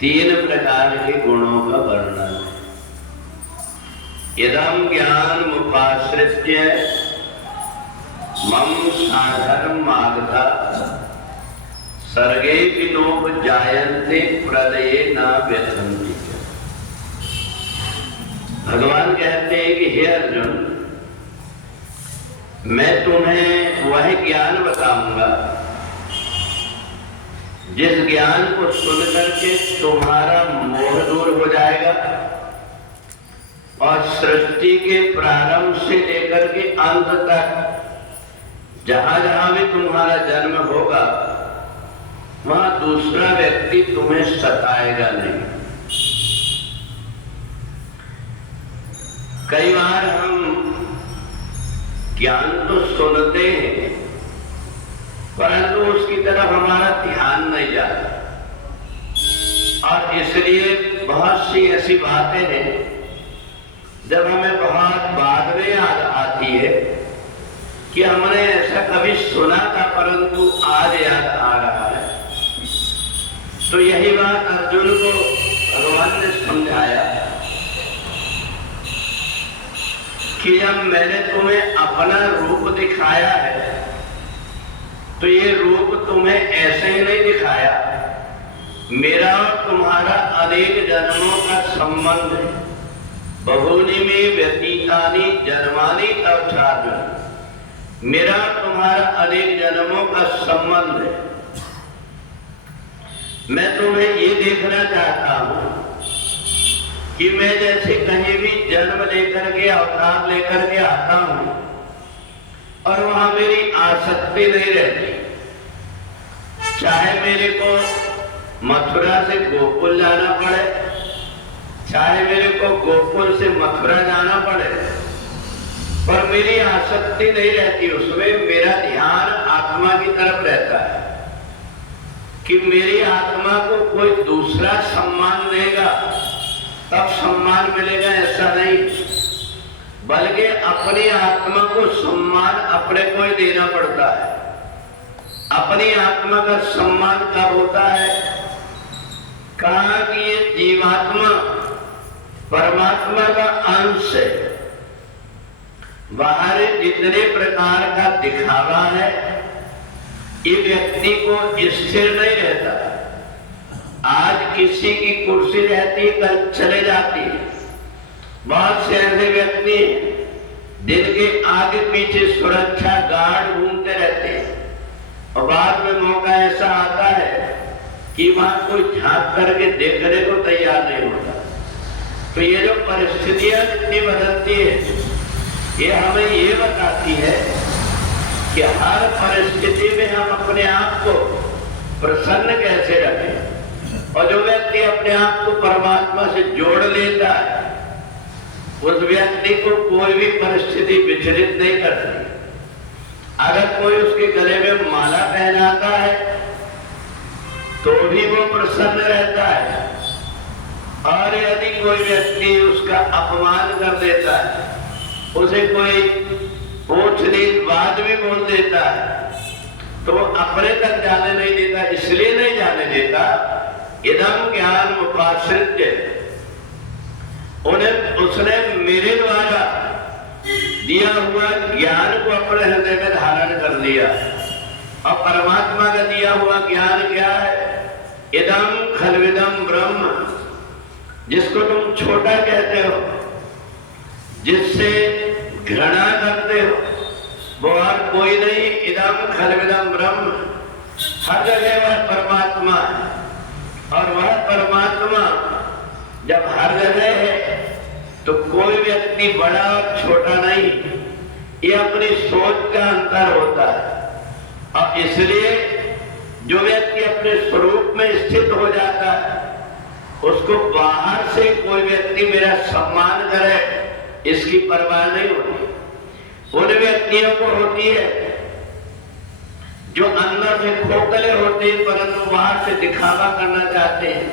तीन प्रकार के गुणों का वर्णन है। इदं ज्ञानमुपाश्रित्य मम साधर्मागता सर्गेऽपि नोपजायन्ते प्रलये न व्यथन्ति। भगवान कहते हैं कि हे अर्जुन, मैं तुम्हें वह ज्ञान बताऊंगा जिस ज्ञान को सुन करके तुम्हारा मोह दूर हो जाएगा और सृष्टि के प्रारंभ से लेकर के अंत तक जहां जहां भी तुम्हारा जन्म होगा वहां दूसरा व्यक्ति तुम्हें सताएगा नहीं। कई बार हम ज्ञान तो सुनते हैं परंतु उसकी तरफ हमारा ध्यान नहीं जाता, और इसलिए बहुत सी ऐसी बातें हैं जब हमें बहुत बाद में याद आती है कि हमने ऐसा कभी सुना था परंतु आज याद आ रहा है। तो यही बात अर्जुन को भगवान ने समझाया कि जब मैंने तुम्हें अपना रूप दिखाया है तो ये रूप तुम्हें ऐसे ही नहीं दिखाया, मेरा और तुम्हारा अनेक जन्मों का संबंध है। बहूनि में व्यतीतानि जन्मानि तव चार्जुन, मेरा और तुम्हारा अनेक जन्मों का संबंध है। मैं तुम्हें ये देखना चाहता हूं कि मैं जैसे कहीं भी जन्म लेकर के अवतार लेकर के आता हूं और वहां मेरी आसक्ति नहीं रहती, चाहे मेरे को मथुरा से गोकुल जाना पड़े, चाहे मेरे को गोकुल से मथुरा जाना पड़े, पर मेरी आसक्ति नहीं रहती उसमें। मेरा ध्यान आत्मा की तरफ रहता है कि मेरी आत्मा को कोई दूसरा सम्मान देगा तब सम्मान मिलेगा, ऐसा नहीं, बल्कि अपनी आत्मा को सम्मान अपने को ही देना पड़ता है। अपनी आत्मा का सम्मान कब होता है? कहा कि ये जीवात्मा परमात्मा का अंश है, बाहर जितने प्रकार का दिखावा है ये व्यक्ति को स्थिर नहीं रहता। आज किसी की कुर्सी रहती है, कल चले जाती है। बहुत से ऐसे व्यक्ति जिनके आगे पीछे सुरक्षा गार्ड घूमते रहते हैं और बाद में मौका ऐसा आता है कि वहां कोई झांक करके देखने को तैयार नहीं होता। तो ये जो परिस्थितियां जितनी बदलती है ये हमें ये बताती है कि हर परिस्थिति में हम अपने आप को प्रसन्न कैसे रखें। और जो व्यक्ति अपने आप को परमात्मा से जोड़ लेता है उस व्यक्ति को कोई भी परिस्थिति विचलित नहीं करती। अगर कोई उसके गले में माला पहनाता है तो भी वो प्रसन्न रहता है, और यदि कोई व्यक्ति उसका अपमान कर देता है, उसे कोई ऊंच नीच बात भी बोल देता है, तो वो अपने तक जाने नहीं देता। इसलिए नहीं जाने देता, इदं ज्ञानमुपाश्रित्य, उसने मेरे द्वारा दिया हुआ ज्ञान को अपने हृदय में धारण कर लिया। और परमात्मा का दिया हुआ ज्ञान क्या है? इदं खल्विदं ब्रह्म, जिसको तुम छोटा कहते हो, जिससे घृणा करते हो, वो और कोई नहीं। इदं खल्विदं ब्रह्म, हर जगह वह परमात्मा है, और वह परमात्मा जब हर जगह है तो कोई व्यक्ति बड़ा और छोटा नहीं, ये अपनी सोच का अंतर होता है। और इसलिए जो व्यक्ति अपने स्वरूप में स्थित हो जाता है उसको बाहर से कोई व्यक्ति मेरा सम्मान करे इसकी परवाह नहीं होती। उन व्यक्तियों को होती है जो अंदर से खोखले होते हैं परंतु बाहर से दिखावा करना चाहते हैं।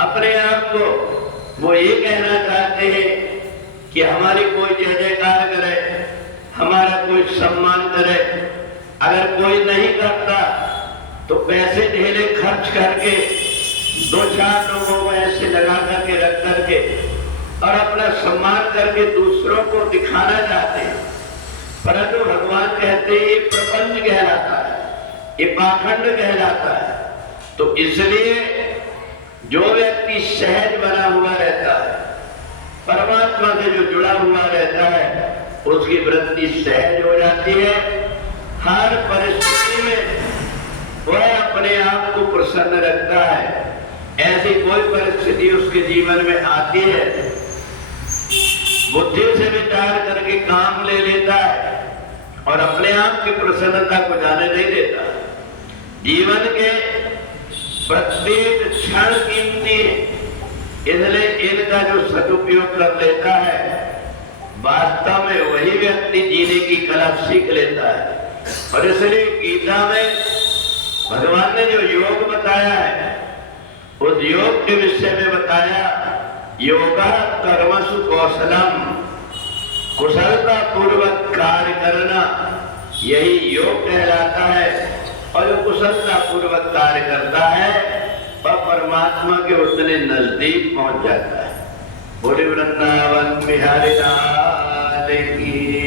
अपने आप को वो ये कहना चाहते हैं कि हमारी कोई जय जयकार करे, हमारा कोई सम्मान करे। अगर कोई नहीं करता तो पैसे ढेले खर्च करके दो चार लोगों को ऐसे लगा करके रख करके और अपना सम्मान करके दूसरों को दिखाना चाहते हैं, परंतु भगवान कहते हैं ये प्रपंच कहलाता है, ये पाखंड कहलाता है। तो इसलिए जो व्यक्ति सहज बना हुआ रहता है, परमात्मा से जो जुड़ा हुआ रहता है, उसकी वृत्ति सहज हो जाती है। हर परिस्थिति में वह अपने आप को प्रसन्न रखता है। ऐसी कोई परिस्थिति उसके जीवन में आती है, बुद्धि से विचार करके काम ले लेता है और अपने आप की प्रसन्नता को जाने नहीं देता। जीवन के प्रत्येक क्षण कीमती है, इसलिए इनका जो सदुपयोग कर लेता है, वास्तव में वही व्यक्ति जीने की कला सीख लेता है। और इसलिए गीता में भगवान ने जो योग बताया है, उस योग के विषय में बताया, योगा कर्मसु कौशलम, कुशलता पूर्वक कार्य करना, यही योग कहलाता है। और जो कुशलता पूर्वक कार्य करता है वह परमात्मा के उतने नजदीक पहुंच जाता है। बोले वृंदावन बिहारी लाल की।